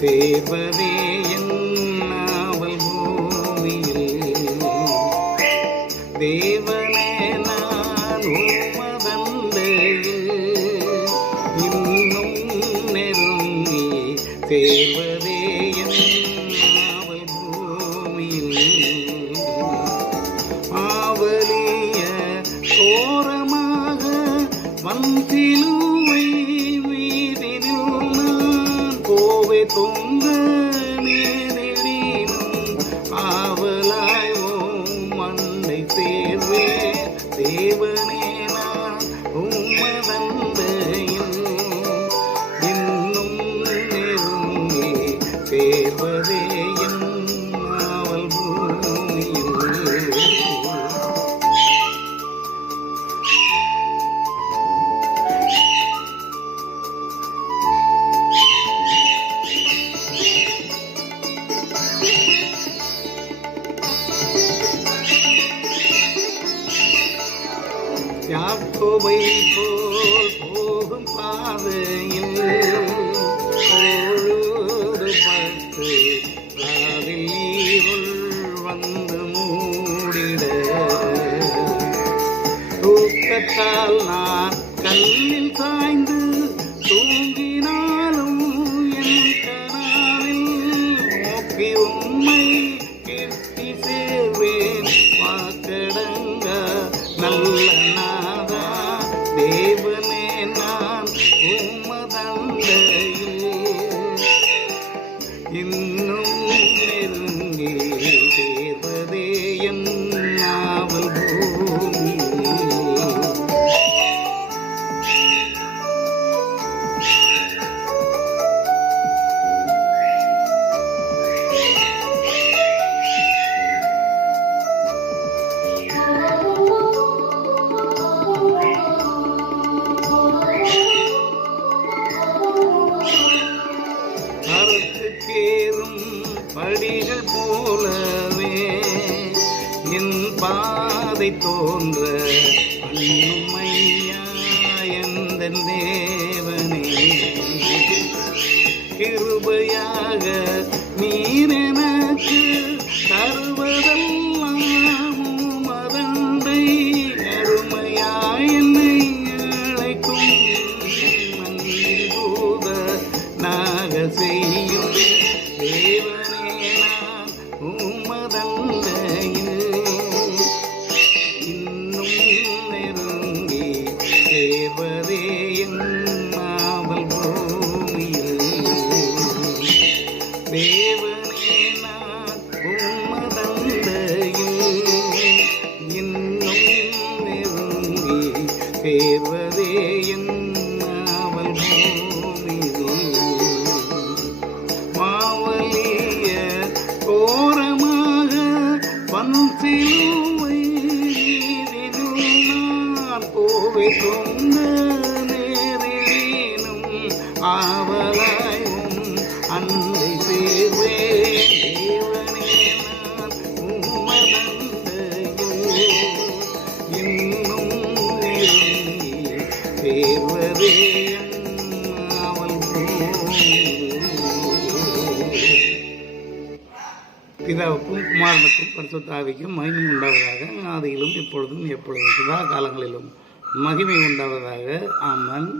தேவரே என்னாவல் பூமியில் தேவனே நான் உமதந்தையில் இன்னும் நெருங்கி தேவரே என்னாவல் பூமியில் ஆவலிய கோரமாக வந்திலுவை மீதினில் நான் கோவை தொங்க நேரிடினும் ஆவலாய்வோம் மண்ணை சேர்வே தேவனே நான் உம்மதந்தையில் இன்னும் நெருங்கி சேர்வதே என் ஆவல் பூமியில் யாக்கோபை போல் போகும் பாதையில் பொழுதுபட்டு அதில் நீருள் வந்து மூடிட தூக்கத்தால் நான் கல்லில் சாய்ந்து தூங்கினாலும் என் கனாவில் நோக்கி உம்மை கீர்த்தி சேர்வேன் வாக்கடங்க நல்ல தேவனே நான் உமதந்தையில் இன்னும் நெருங்கி தேவதே என் ஆவல் பூமியில் கேறும் படிகள் போலவே என் பாதை தோன்ற அண்ணுமையா எந்த தேவனே கிருபையாக நீர் எனக்கு தருவதெல்லாம் மதண்டை அருமையாய் என்னை அழைக்கும் மண்ணில் பூத நாக செய்யும் தேவனே நான் உமதந்தையில் இன்னும் நெருங்கி தேவரே என் ஆவல் பூமியில் தேவனே நான் உமதந்தையில் இன்னும் நெருங்கி தேவரே என் ஆவல் பூமியில் சிலுவை நான் கோவை கொண்ட நேரினும் ஆவலாயும் அன்னை சேர்வே தேவனே நான் உம்மதந்தையில் இன்னும் நெருங்கி சேர்வதே ஆவல் பிதாவுக்கும் குமாரனுக்கும் பரிசுத்த ஆவிக்கும் மகிமை உண்டாவதாக ஆதியிலும் இப்பொழுதும் எப்பொழுதும் சதா காலங்களிலும் மகிமை உண்டாவதாக. ஆமென்.